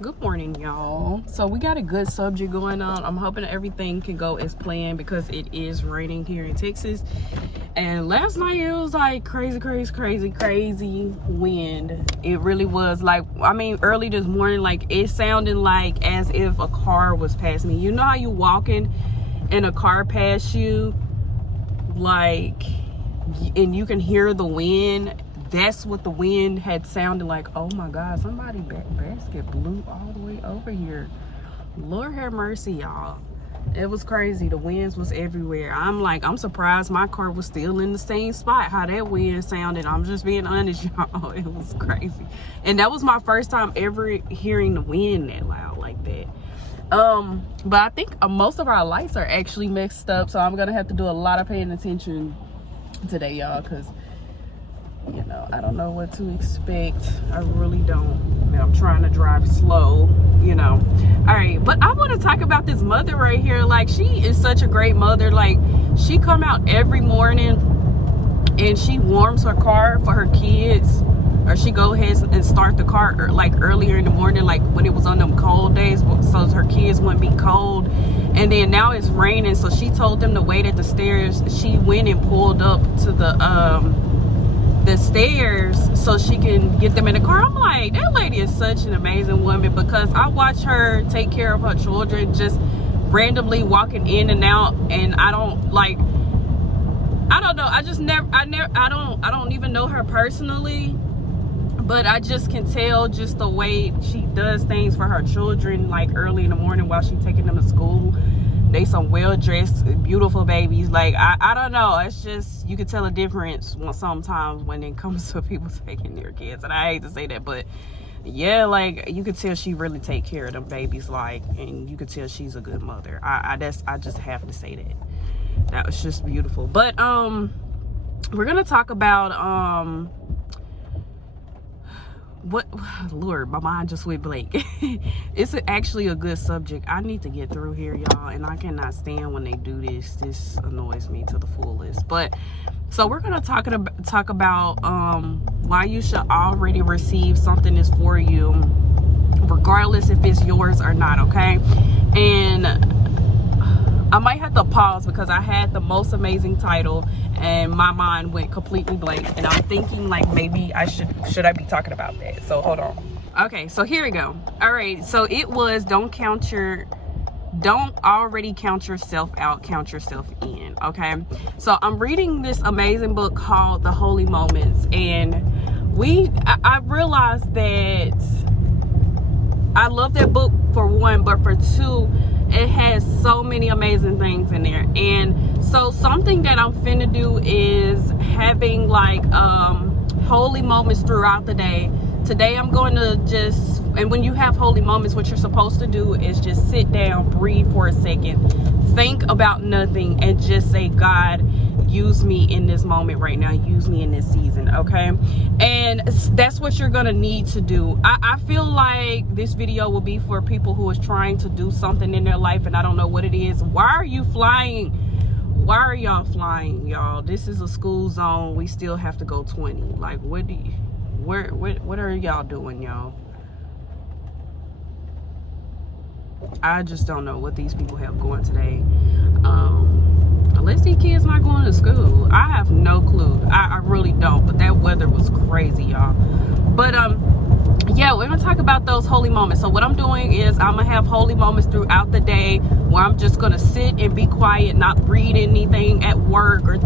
Good morning, y'all. So we got a good subject going on. I'm hoping everything can go as planned because it is raining here in Texas. And last night it was like crazy wind. It really was. Like, I mean, early this morning, like it sounded like as if a car was passing me. You know how you walking and a car pass you, like, and you can hear the wind. That's what the wind had sounded like. Oh my God, somebody basket blew all the way over here. Lord have mercy, y'all. It was crazy. The winds was everywhere. I'm surprised my car was still in the same spot. How that wind sounded. I'm just being honest, y'all. It was crazy. And that was my first time ever hearing the wind that loud like that. But I think most of our lights are actually mixed up. So I'm gonna have to do a lot of paying attention today, y'all, because you know, I don't know what to expect. I really don't. I mean, I'm trying to drive slow, you know. All right, but I want to talk about this mother right here. Like, she is such a great mother. Like, she come out every morning and she warms her car for her kids, or she go ahead and start the car like earlier in the morning, like when it was on them cold days, so her kids wouldn't be cold. And then now it's raining, so she told them to wait at the stairs. She went and pulled up to the stairs so she can get them in the car. I'm like, that lady is such an amazing woman, because I watch her take care of her children just randomly walking in and out, and I don't know, I don't even know her personally, but I just can tell just the way she does things for her children, like early in the morning while she's taking them to school. They some well-dressed, beautiful babies. Like, I don't know. It's just, you can tell a difference sometimes when it comes to people taking their kids. And I hate to say that, but yeah, like, you can tell she really take care of them babies, like, and you can tell she's a good mother. I just have to say that. That was just beautiful. But we're gonna talk about what, Lord, my mind just went blank. It's actually a good subject. I need to get through here, y'all, and I cannot stand when they do this. This annoys me to the fullest. But so we're gonna talk about why you should already receive something is for you, regardless if it's yours or not. Okay. And I might have to pause because I had the most amazing title and my mind went completely blank, and I'm thinking like maybe I should I be talking about that. So hold on. Okay, so here we go. All right, so it was don't already count yourself out, count yourself in. Okay, so I'm reading this amazing book called The Holy Moments, and I realized that I love that book for one, but for two, it has so many amazing things in there. And so something that I'm finna do is having like holy moments throughout the day. Today I'm going to just, and when you have holy moments, what you're supposed to do is just sit down, breathe for a second, think about nothing, and just say, God, use me in this moment right now, use me in this season. Okay, and that's what you're gonna need to do. I feel like this video will be for people who is trying to do something in their life and I don't know what it is. Why are you flying? Why are y'all flying, y'all? This is a school zone. We still have to go 20. Like, what are y'all doing, y'all? I just don't know what these people have going today. Unless these kids not going to school, I have no clue. I really don't. But that weather was crazy, y'all. But yeah, we're gonna talk about those holy moments. So what I'm doing is I'm gonna have holy moments throughout the day where I'm just gonna sit and be quiet, not read anything at work or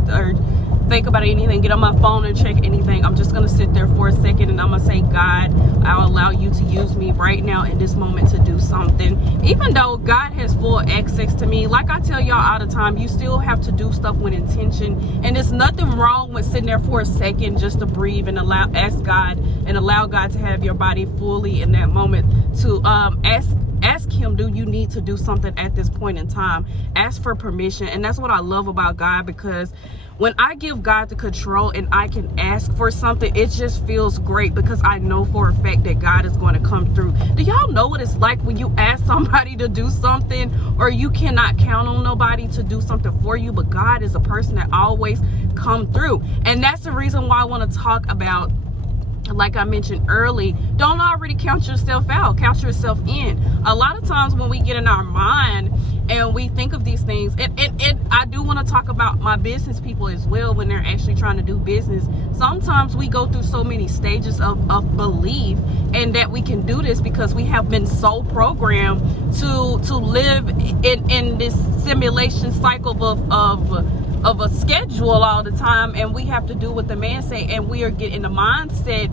think about anything, get on my phone and check anything. I'm just gonna sit there for a second and I'm gonna say, God, I'll allow you to use me right now in this moment to do something. Even though God has full access to me, like I tell y'all all the time, you still have to do stuff with intention. And there's nothing wrong with sitting there for a second just to breathe and ask God and allow God to have your body fully in that moment to ask him, do you need to do something at this point in time? Ask for permission. And that's what I love about God, because when I give God the control and I can ask for something, it just feels great because I know for a fact that God is going to come through. Do y'all know what it's like when you ask somebody to do something, or you cannot count on nobody to do something for you, but God is a person that always come through? And that's the reason why I want to talk about like I mentioned early, don't already count yourself out, count yourself in. A lot of times when we get in our mind and we think of these things, and I do want to talk about my business people as well when they're actually trying to do business. Sometimes we go through so many stages of belief, and that we can do this because we have been so programmed to live in this simulation cycle of a schedule all the time, and we have to do what the man say, and we are getting the mindset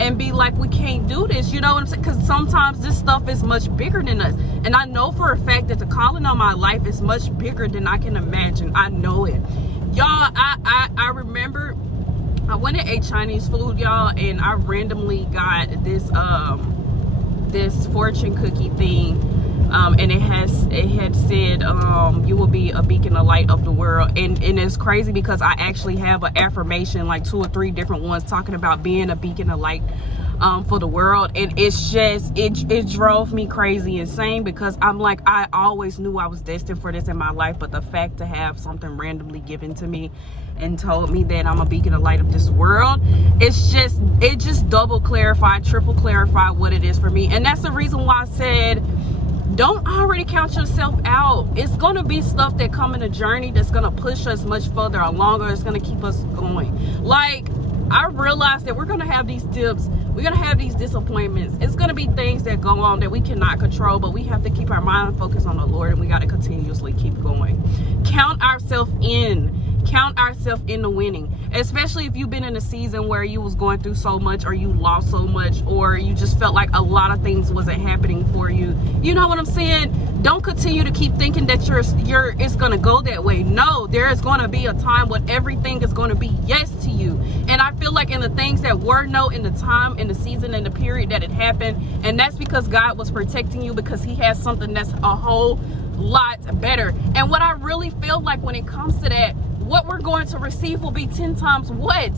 and be like, we can't do this, you know what I'm saying? Because sometimes this stuff is much bigger than us, and I know for a fact that the calling on my life is much bigger than I can imagine. I know it, y'all. I remember I went and ate Chinese food, y'all, and I randomly got this this fortune cookie thing. And it had said, you will be a beacon of light of the world. And it's crazy because I actually have an affirmation, like 2 or 3 different ones talking about being a beacon of light for the world. And it's just, it drove me crazy insane, because I'm like, I always knew I was destined for this in my life. But the fact to have something randomly given to me and told me that I'm a beacon of light of this world, it just double clarified, triple clarified what it is for me. And that's the reason why I said, don't already count yourself out. It's going to be stuff that come in a journey that's going to push us much further or longer. It's going to keep us going. Like, I realized that we're going to have these dips. We're going to have these disappointments. It's going to be things that go on that we cannot control, but we have to keep our mind focused on the Lord, and we got to continuously keep going. Count ourselves in. Count ourselves in the winning, especially if you've been in a season where you was going through so much, or you lost so much, or you just felt like a lot of things wasn't happening for you. You know what I'm saying? Don't continue to keep thinking that it's gonna go that way. No, there is gonna be a time when everything is gonna be yes to you. And I feel like in the things that were no in the time, in the season, in the period that it happened, and that's because God was protecting you, because he has something that's a whole lot better. And what I really feel like when it comes to that, what we're going to receive will be 10 times what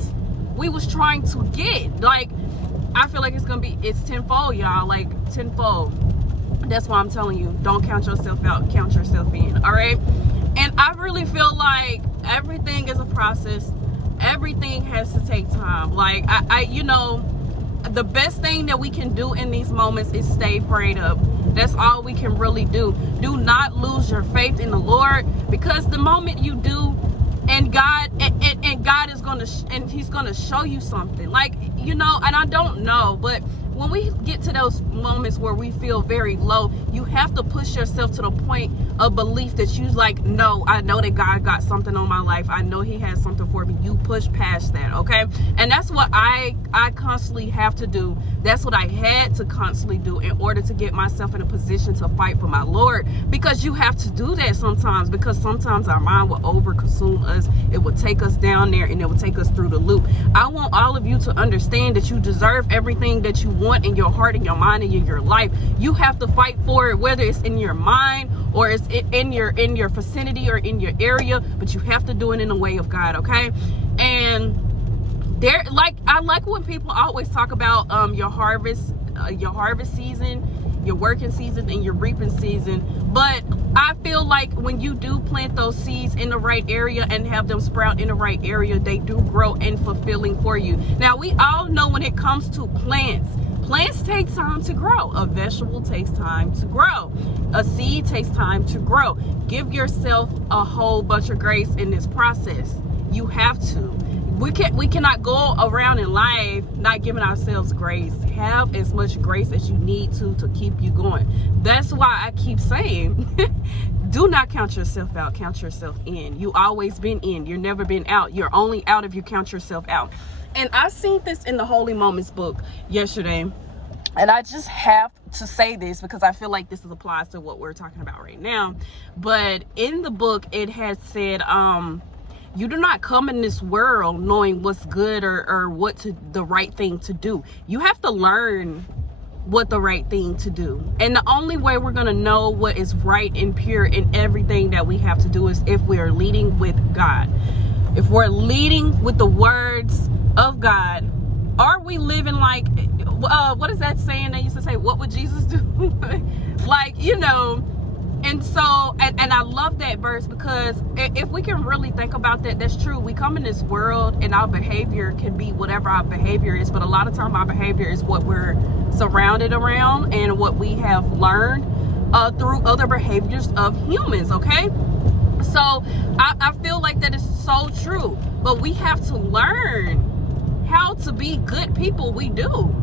we was trying to get. Like, I feel like it's tenfold, y'all, like tenfold. That's why I'm telling you, don't count yourself out, count yourself in. All right. And I really feel like everything is a process. Everything has to take time. Like, I you know, the best thing that we can do in these moments is stay prayed up. That's all we can really do. Do not lose your faith in the Lord, because the moment you do, and God is gonna and he's gonna show you something, like, you know. And I don't know, but when we get to those moments where we feel very low, you have to push yourself to the point of belief that you like, no, I know that God got something on my life. I know he has something for me. You push past that, okay? And that's what I constantly have to do. That's what I had to constantly do in order to get myself in a position to fight for my Lord. Because you have to do that sometimes, because sometimes our mind will over-consume us. It will take us down there, and it will take us through the loop. I want all of you to understand that you deserve everything that you want in your heart, in your mind, and in your life. You have to fight for it, whether it's in your mind or it's in your vicinity or in your area, but you have to do it in the way of God, okay? And there, like, I like when people always talk about your harvest season, your working season, and your reaping season. But I feel like when you do plant those seeds in the right area and have them sprout in the right area, they do grow and fulfilling for you. Now, we all know when it comes to plants take time to grow. A vegetable takes time to grow. A seed takes time to grow. Give yourself a whole bunch of grace in this process. You have to. We cannot go around in life not giving ourselves grace. Have as much grace as you need to keep you going. That's why I keep saying, do not count yourself out, count yourself in. You always been in. You've never been out. You're only out if you count yourself out. And I seen this in the Holy Moments book yesterday. And I just have to say this because I feel like this applies to what we're talking about right now. But in the book, it has said, you do not come in this world knowing what's good or the right thing to do. You have to learn what the right thing to do. And the only way we're going to know what is right and pure in everything that we have to do is if we are leading with God. If we're leading with the words of God, are we living like, what is that saying they used to say? What would Jesus do? Like, you know, And so, and I love that verse, because if we can really think about that, that's true. We come in this world and our behavior can be whatever our behavior is, but a lot of time our behavior is what we're surrounded around and what we have learned through other behaviors of humans, okay? So I feel like that is so true, but we have to learn how to be good people. We do.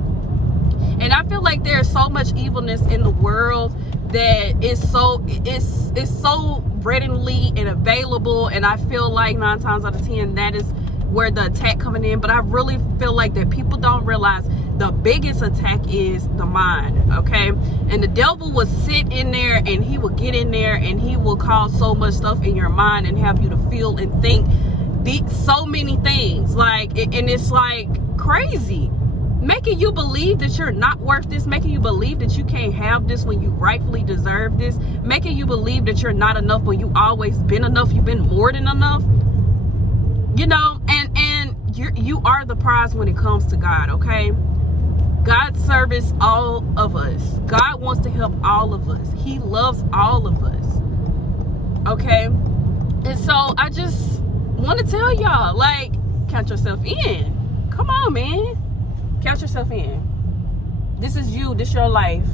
And I feel like there's so much evilness in the world that is so readily and available, and I feel like 9 times out of 10 that is where the attack coming in. But I really feel like that people don't realize the biggest attack is the mind, okay? And the devil will sit in there and he will get in there and he will cause so much stuff in your mind and have you to feel and think so many things, like, and it's like crazy, making you believe that you're not worth this, making you believe that you can't have this when you rightfully deserve this, making you believe that you're not enough when you always been enough, you've been more than enough, you know. And you are the prize when it comes to God, okay? God serves all of us. God wants to help all of us. He loves all of us, okay? And so I just want to tell y'all, like, count yourself in. Come on, man. Count yourself in. This is you. This your life.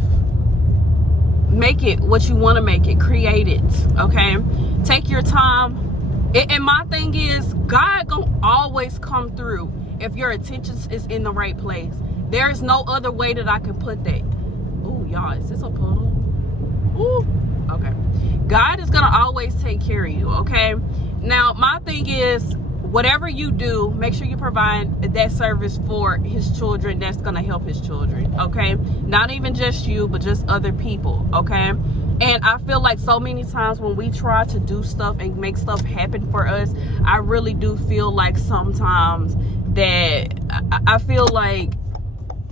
Make it what you want to make it. Create it, okay? Take your time. And my thing is, God gonna always come through if your attention is in the right place. There's no other way that I can put that. Ooh, y'all, is this a puddle? Ooh, okay. God is gonna always take care of you, okay? Now, my thing is, whatever you do, make sure you provide that service for his children that's going to help his children, okay? Not even just you, but just other people, okay? And I feel like so many times when we try to do stuff and make stuff happen for us, I really do feel like sometimes that I feel like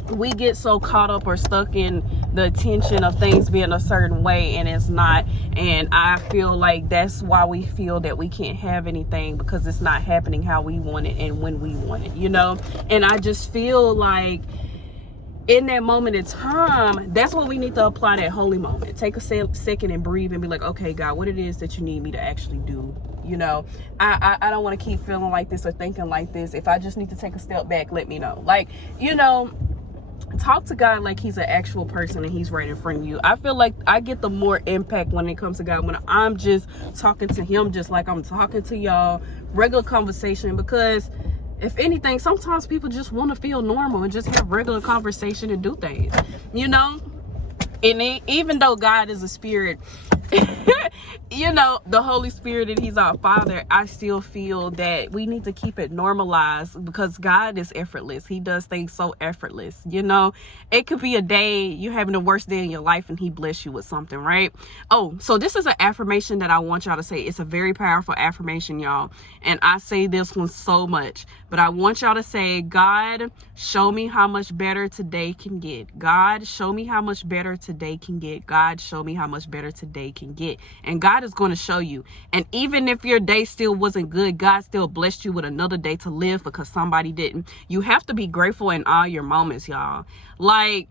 we get so caught up or stuck in the attention of things being a certain way and it's not. And I feel like that's why we feel that we can't have anything, because it's not happening how we want it and when we want it, you know. And I just feel like in that moment in time, that's when we need to apply that holy moment. Take a second and breathe and be like, okay, God, what it is that you need me to actually do, you know. I don't want to keep feeling like this or thinking like this. If I just need to take a step back, let me know. Like, you know, talk to God like he's an actual person and he's right in front of you. I feel like I get the more impact when it comes to God when I'm just talking to him, just like I'm talking to y'all, regular conversation. Because if anything, sometimes people just want to feel normal and just have regular conversation and do things, you know. And even though God is a spirit, you know, the Holy Spirit, and he's our Father, I still feel that we need to keep it normalized, because God is effortless. He does things so effortless, you know. It could be a day you're having the worst day in your life and he bless you with something, right? Oh, so this is an affirmation that I want y'all to say. It's a very powerful affirmation, y'all, and I say this one so much, but I want y'all to say, God, show me how much better today can get. God, show me how much better today can get. God, show me how much better today can get. And God is going to show you. And even if your day still wasn't good, God still blessed you with another day to live because somebody didn't. You have to be grateful in all your moments, y'all. Like,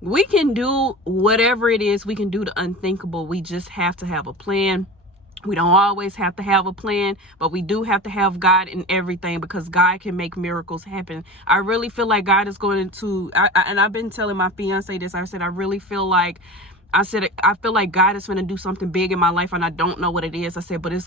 we can do whatever it is. We can do the unthinkable. We just have to have a plan. We don't always have to have a plan, but we do have to have God in everything, because God can make miracles happen. I really feel like God is going to, and I've been telling my fiance this, I said, I really feel like, I feel like God is going to do something big in my life and I don't know what it is. I said, but it's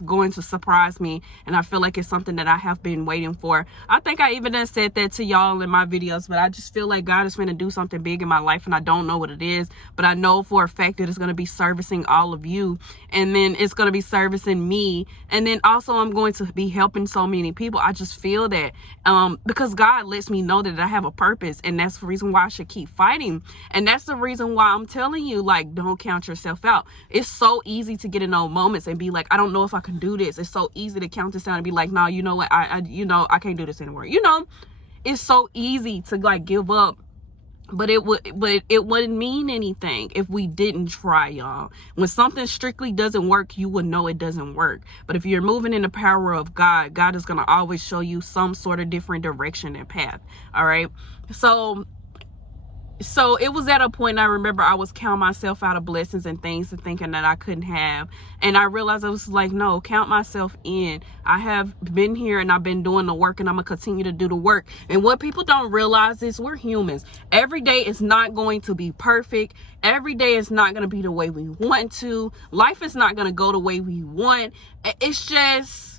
going to surprise me. And I feel like it's something that I have been waiting for. I think I even said that to y'all in my videos, but I just feel like God is going to do something big in my life and I don't know what it is. But I know for a fact that it's going to be servicing all of you. And then it's going to be servicing me. And then also I'm going to be helping so many people. I just feel that because God lets me know that I have a purpose. And that's the reason why I should keep fighting. And that's the reason why I'm telling you, like, don't count yourself out. It's so easy to get in those moments and be like, I don't know if I can do this. It's so easy to count this down and be like, no, you know what, I can't do this anymore. You know, it's so easy to like give up. But it wouldn't mean anything if we didn't try, y'all. When something strictly doesn't work, you will know it doesn't work. But if you're moving in the power of God, God is going to always show you some sort of different direction and path. All right. So so it was at a point, I remember I was counting myself out of blessings and things and thinking that I couldn't have. And I realized I was like, no, count myself in. I have been here and I've been doing the work, and I'm going to continue to do the work. And what people don't realize is we're humans. Every day is not going to be perfect. Every day is not going to be the way we want to. Life is not going to go the way we want. It's just...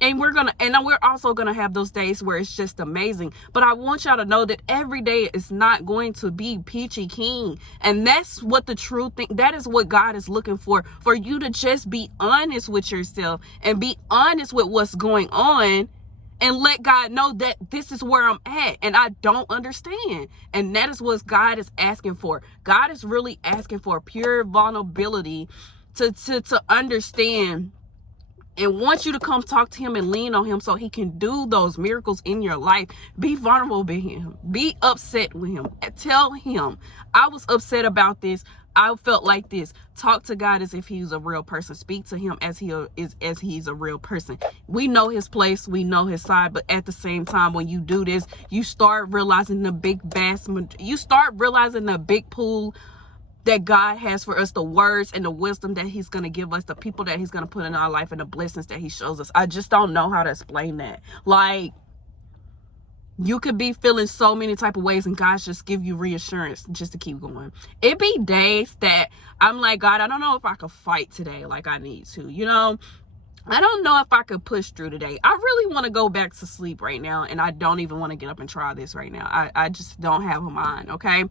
And we're also gonna have those days where it's just amazing. But I want y'all to know that every day is not going to be peachy keen. And that's what the true thing, that is what God is looking for you to just be honest with yourself and be honest with what's going on, and let God know that this is where I'm at and I don't understand. And that is what God is asking for. God is really asking for pure vulnerability to understand, and want you to come talk to him and lean on him so he can do those miracles in your life. Be vulnerable with him. Be upset with him. Tell him, I was upset about this. I felt like this. Talk to God as if he's a real person. Speak to him as he's a real person. We know his place. We know his side. But at the same time, when you do this, you start realizing the big pool that God has for us, the words and the wisdom that he's going to give us, the people that he's going to put in our life, and the blessings that he shows us. I just don't know how to explain that. Like, you could be feeling so many type of ways, and God just give you reassurance just to keep going. It be days that I'm like, God, I don't know if I could fight today like I need to, you know? I don't know if I could push through today. I really want to go back to sleep right now, and I don't even want to get up and try this right now. I just don't have a mind, okay?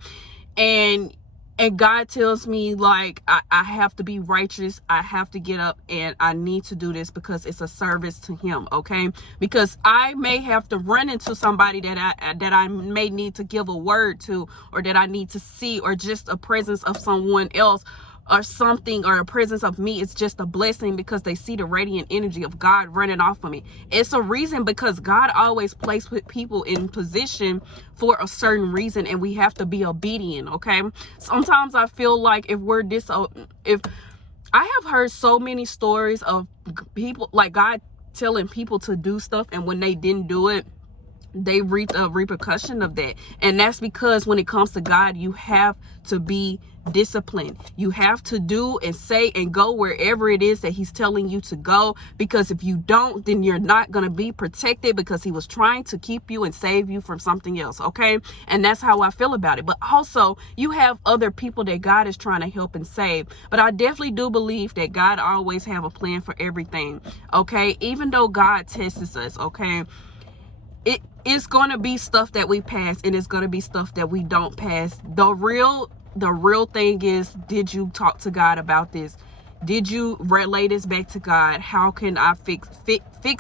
And God tells me, like, I have to be righteous. I have to get up and I need to do this because it's a service to him, okay? Because I may have to run into somebody that I may need to give a word to, or that I need to see, or just a presence of someone else or something, or a presence of me. It's just a blessing because they see the radiant energy of God running off of me. It's a reason, because God always places people in position for a certain reason, and we have to be obedient, okay? Sometimes I feel like if I have heard so many stories of people, like God telling people to do stuff, and when they didn't do it, they reap a repercussion of that. And that's because when it comes to God, you have to be disciplined. You have to do and say and go wherever it is that he's telling you to go, because if you don't, then you're not going to be protected, because he was trying to keep you and save you from something else, okay? And that's how I feel about it. But also, you have other people that God is trying to help and save. But I definitely do believe that God always have a plan for everything, okay? Even though God tests us, okay? It's going to be stuff that we pass, and it's going to be stuff that we don't pass. The real thing is, did you talk to God about this? Did you relay this back to God? How can I fix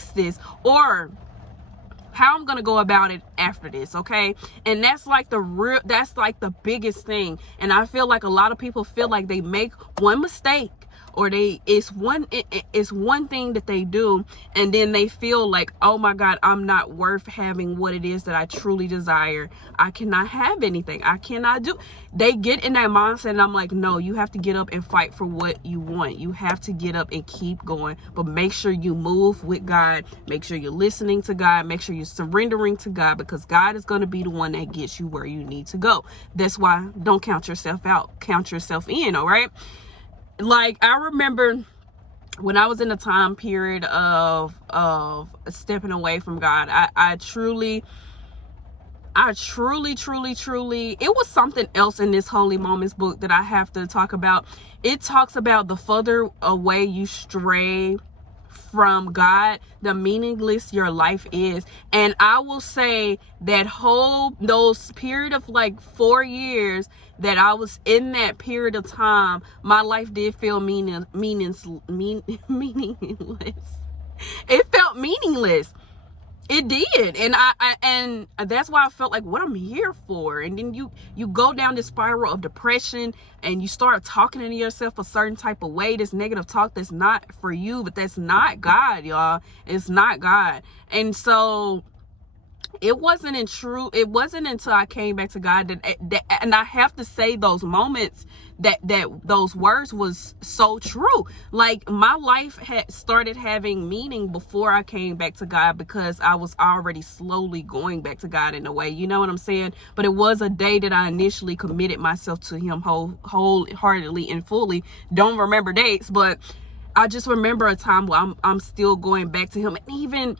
this? Or how I'm going to go about it after this, okay? And that's like the biggest thing. And I feel like a lot of people feel like they make one mistake, or it's one thing that they do, and then they feel like, oh my God, I'm not worth having what it is that I truly desire. I cannot have anything. I cannot do. They get in that mindset, and I'm like, no, you have to get up and fight for what you want. You have to get up and keep going, but make sure you move with God. Make sure you're listening to God. Make sure you're surrendering to God, because God is going to be the one that gets you where you need to go. That's why don't count yourself out. Count yourself in, all right? Like, I remember when I was in a time period of stepping away from God, I truly, it was something else in this Holy Moments book that I have to talk about. It talks about the further away you stray from God, the meaningless your life is. And I will say that those period of like 4 years that I was in that period of time, my life did feel meaningless. It felt meaningless. It did. And that's why I felt like, what I'm here for. And then you go down this spiral of depression, and you start talking to yourself a certain type of way, this negative talk that's not for you, but that's not God, y'all. It's not God. And so it wasn't until I came back to God that and I have to say those moments that those words was so true. Like, my life had started having meaning before I came back to God, because I was already slowly going back to God in a way, you know what I'm saying? But it was a day that I initially committed myself to him wholeheartedly and fully. Don't remember dates, but I just remember a time where I'm still going back to him. And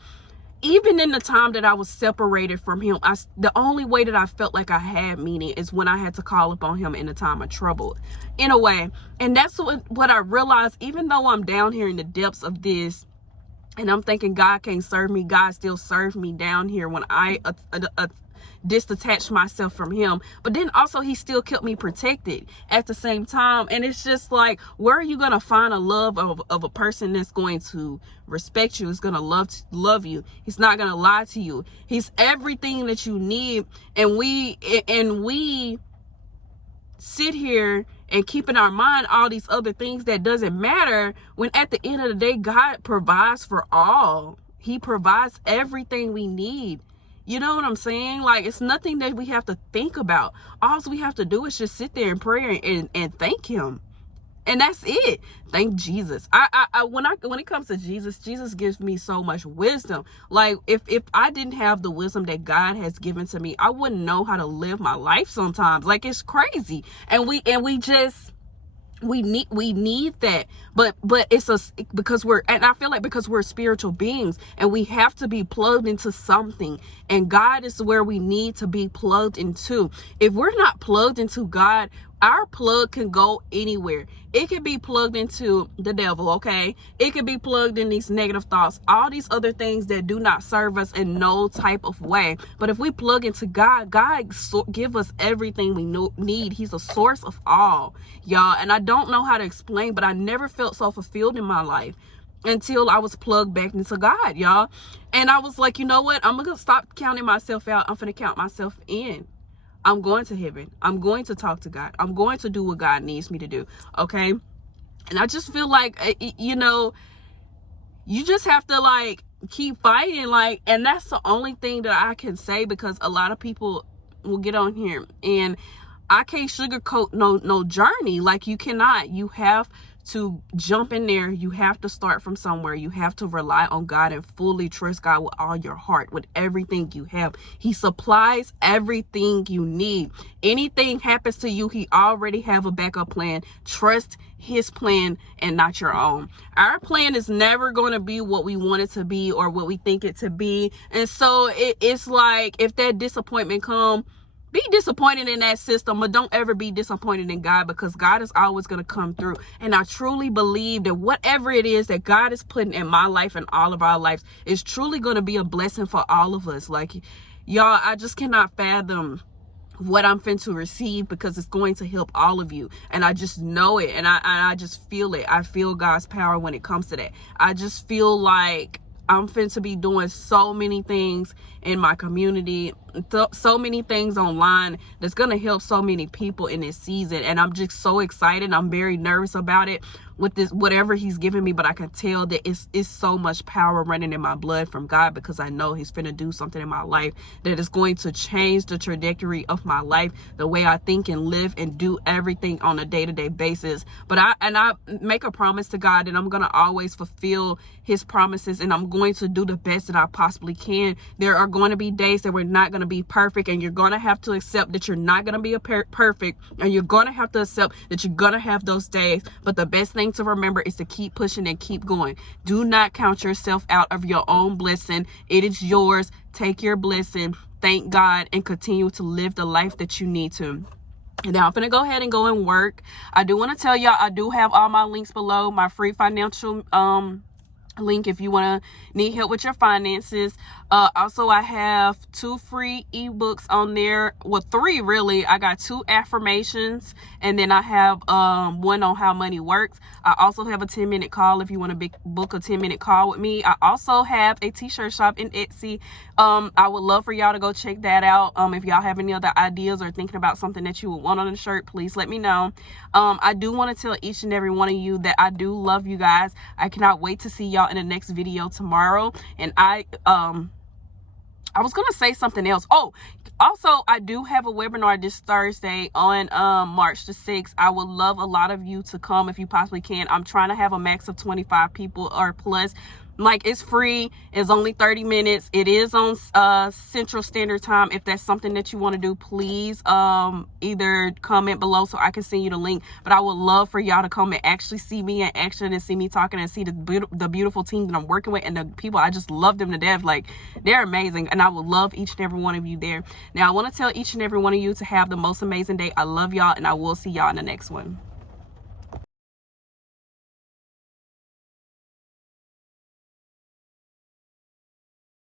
even in the time that I was separated from him, the only way that I felt like I had meaning is when I had to call upon him in a time of trouble, in a way. And that's what I realized. Even though I'm down here in the depths of this, and I'm thinking God can't serve me, God still served me down here when I disattached myself from him. But then also, he still kept me protected at the same time. And it's just like, where are you gonna find a love of a person that's going to respect you, is gonna love you? He's not gonna lie to you. He's everything that you need. And we sit here and keep in our mind all these other things that doesn't matter, when at the end of the day, God provides for all. He provides everything we need. You know what I'm saying? Like, it's nothing that we have to think about. All we have to do is just sit there and pray and thank him. And that's it. Thank Jesus. When it comes to Jesus gives me so much wisdom. Like, if I didn't have the wisdom that God has given to me, I wouldn't know how to live my life sometimes. Like, it's crazy. And we need that, but it's because I feel like because we're spiritual beings, and we have to be plugged into something, and God is where we need to be plugged into. If we're not plugged into God, our plug can go anywhere. It can be plugged into the devil, okay? It can be plugged in these negative thoughts, all these other things that do not serve us in no type of way. But if we plug into God, God give us everything we need. He's a source of all, y'all. And I don't know how to explain, but I never felt so fulfilled in my life until I was plugged back into God, y'all. And I was like, you know what? I'm gonna stop counting myself out. I'm gonna count myself in. I'm going to heaven. I'm going to talk to God. I'm going to do what God needs me to do. Okay. And I just feel like, you just have to like keep fighting. Like, and that's the only thing that I can say, because a lot of people will get on here, and I can't sugarcoat no journey. Like, you cannot. You have to jump in there. You have to start from somewhere. You have to rely on God and fully trust God with all your heart, with everything you have. He supplies everything you need. Anything happens to you, he already have a backup plan. Trust his plan and not your own. Our plan is never going to be what we want it to be or what we think it to be. And so it's like, if that disappointment comes, be disappointed in that system, but don't ever be disappointed in God, because God is always going to come through. And I truly believe that whatever it is that God is putting in my life and all of our lives is truly going to be a blessing for all of us. Like, y'all, I just cannot fathom what I'm finna receive, because it's going to help all of you. And I just know it. And I just feel it. I feel God's power when it comes to that. I just feel like I'm finna be doing so many things in my community, so many things online that's gonna help so many people in this season. And I'm just so excited. I'm very nervous about it with this, whatever he's giving me, but I can tell that it's so much power running in my blood from God, because I know he's finna do something in my life that is going to change the trajectory of my life, the way I think and live and do everything on a day-to-day basis. But I make a promise to God that I'm gonna always fulfill his promises, and I'm going to do the best that I possibly can. There are going to be days that we're not going to be perfect, and you're going to have to accept that you're not going to be perfect, and you're going to have to accept that you're going to have those days. But the best thing to remember is to keep pushing and keep going. Do not count yourself out of your own blessing. It is yours. Take your blessing, thank God, and continue to live the life that you need to. And now I'm going to go ahead and go and work. I do want to tell y'all, I do have all my links below, my free financial link if you want to need help with your finances. Also, I have 2 free ebooks on there. Well, 3 really. I got 2 affirmations, and then I have one on how money works. I also have a 10-minute call if you want to book a 10-minute call with me. I also have a t-shirt shop in Etsy. I would love for y'all to go check that out. If y'all have any other ideas or thinking about something that you would want on a shirt, please let me know. I do want to tell each and every one of you that I do love you guys. I cannot wait to see y'all in the next video tomorrow. And I was gonna say something else. Oh, also, I do have a webinar this Thursday on March the 6th. I would love a lot of you to come if you possibly can. I'm trying to have a max of 25 people or plus. Like, it's free. It's only 30 minutes. It is on Central Standard Time. If that's something that you want to do, please either comment below so I can send you the link. But I would love for y'all to come and actually see me in action and see me talking and see the beautiful team that I'm working with and the people. I just love them to death. Like, they're amazing, and I would love each and every one of you there. Now, I want to tell each and every one of you to have the most amazing day. I love y'all, and I will see y'all in the next one.